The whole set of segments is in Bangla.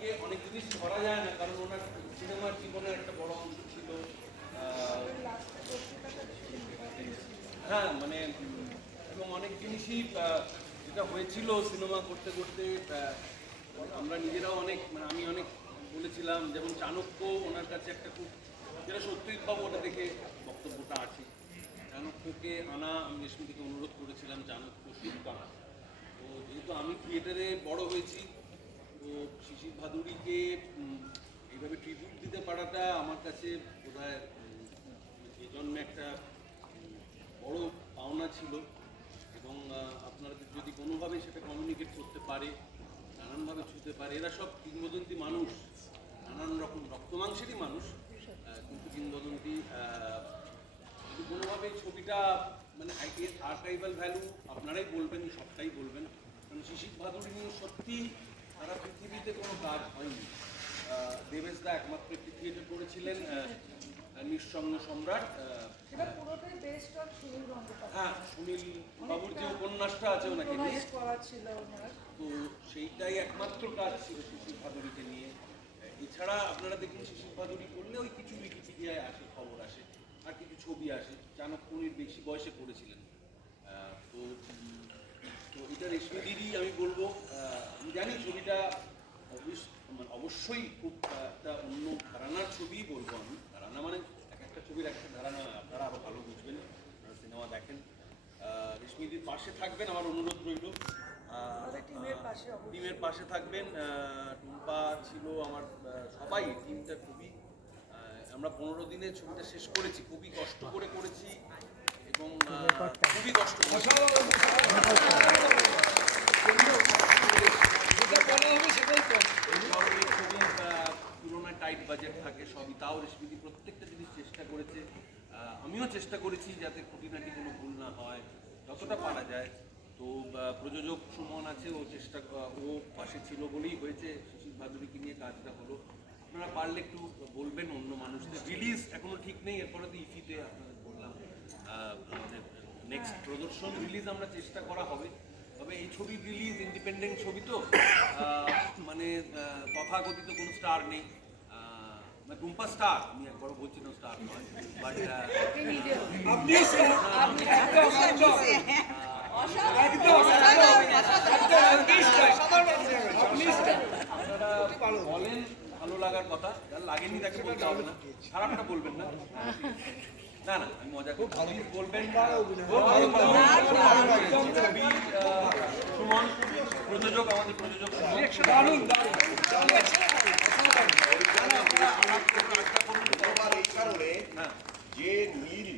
থেকে অনেক জিনিস ধরা যায় না, কারণ ওনার সিনেমার জীবনের একটা বড় অংশ ছিল। হ্যাঁ মানে এবং অনেক জিনিসই যেটা হয়েছিল সিনেমা করতে করতে আমরা নিজেরাও অনেক মানে আমি অনেক বলেছিলাম, যেমন চাণক্য ওনার কাছে একটা খুব যেটা সত্যজিৎবাবু ওটা দেখে বক্তব্যটা আছে, চাণক্যকে আনা আমি রেশমিদিকে অনুরোধ করেছিলাম চাণক্য শুট আনা। তো যেহেতু আমি থিয়েটারে বড় হয়েছি, তো শিশির ভাদুড়িকে এইভাবে ট্রিবিউট দিতে পারাটা আমার কাছে বোধহয় এই জন্মে একটা বড় পাওনা ছিল। এবং আপনারা যদি কোনোভাবে সেটা কমিউনিকেট করতে পারে, নানানভাবে ছুঁতে পারে, এরা সব কিংবদন্তি মানুষ, নানান রকম রক্তমাংসেরই মানুষ, কিন্তু কিংবদন্তি যদি কোনোভাবে ছবিটা মানে আর্কাইভাল ভ্যালু আপনারাই বলবেন, সবটাই বলবেন, কারণ শিশির ভাদুড়ি নিয়ে সত্যি সারা পৃথিবীতে কোনো কাজ হয়নি। দেবেশ দা একমাত্র একটি থিয়েটার করেছিলেন, নিঃসঙ্গ সম্রাট। হ্যাঁ, সুনীল বাবুর যে উপন্যাসটা আছে ওনাকে নিয়ে, তো সেইটাই একমাত্র কাজ ছিল শিশির ভাদুড়িকে নিয়ে। এছাড়া আপনারা দেখুন শিশির ভাদুড়ি করলে ওই কিছু উইকিপিডিয়ায় আসে, খবর আসে, আর কিছু ছবি আসে। চাণক্য উনি বেশি বয়সে করেছিলেন। তো তো এটা রেশমিদিরই আমি বলবো, আমি জানি ছবিটা অবশ্যই খুব একটা অন্য ধারণার ছবিই বলবো আমি। ধারণা মানে এক একটা ছবির একটা ধারণা, আপনারা আরও ভালো বুঝবেন, আপনারা সিনেমা দেখেন। রেশমিদির পাশে থাকবেন, আমার অনুরোধ রইল, টিমের পাশে থাকবেন। টুম্পা ছিল আমার, সবাই টিমটা খুবই, আমরা 15 দিনে ছবিটা শেষ করেছি, খুবই কষ্ট করে করেছি এবং খুবই কষ্ট তুলনায় টাইট বাজেট থাকে সবই, তাও রেশমিদি প্রত্যেকটা জিনিস চেষ্টা করেছে। আমিও চেষ্টা করেছি যাতে খুঁটিনাটি কোনো ভুল না হয়, যতটা পারা যায়। তো প্রযোজক সুমন আছে, ও চেষ্টা ও পাশে ছিল বলেই হয়েছে, শিশির ভাদুড়িকে নিয়ে কাজটা হলো। আপনারা পারলে একটু বলবেন অন্য মানুষদের। রিলিজ এখনো ঠিক নেই, এরপরে তো ইফিতে আপনাদের বললাম আমাদের নেক্সট প্রদর্শন রিলিজ আমরা চেষ্টা করা হবে। তবে এই ছবির রিলিজ ইন্ডিপেন্ডেন্ট ছবি তো, মানে তথাকথিত কোনো স্টার নেই। টুম্পা স্টার, আমি একবারও বলছি না স্টার নয়, বাট বলেন ভালো লাগার কথা, যার লাগেনি তাকে বলতে হবে না, খারাপটা বলবেন না। না না আমি মজা করি, বলবেন। সুমন প্রযোজক, আমাদের প্রযোজক এই কারণে যে নীল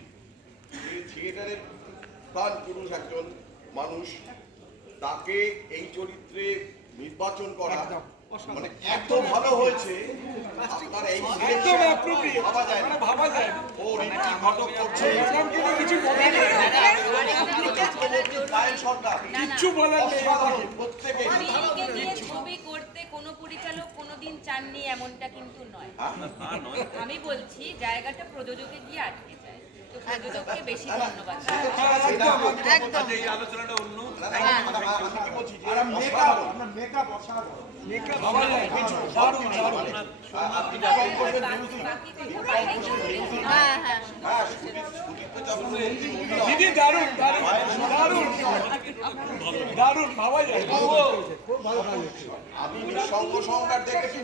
যে থিয়েটারের প্রাণ পুরুষ একজন মানুষ, তাকে এই চরিত্রে নির্বাচন করা মানে এত ভালো হয়েছে, আপনার এই ভাবা যায় ও রীতি ঘটক করছে সরকার কিচ্ছু বলার প্রত্যেকে ছবি করতে কোনো পরিচালক কোনোদিন চাননি এমনটা কিন্তু নয়। আমি বলছি জায়গাটা প্রযোজকে গিয়ে আটকে যায়, তো প্রযোজককে বেশি ধন্যবাদ। এই আলোচনাটা অন্য দিদি দারুণ দারুণ ভাবা যায়। আমি নিঃসঙ্গ সংবাদ দেখেছি,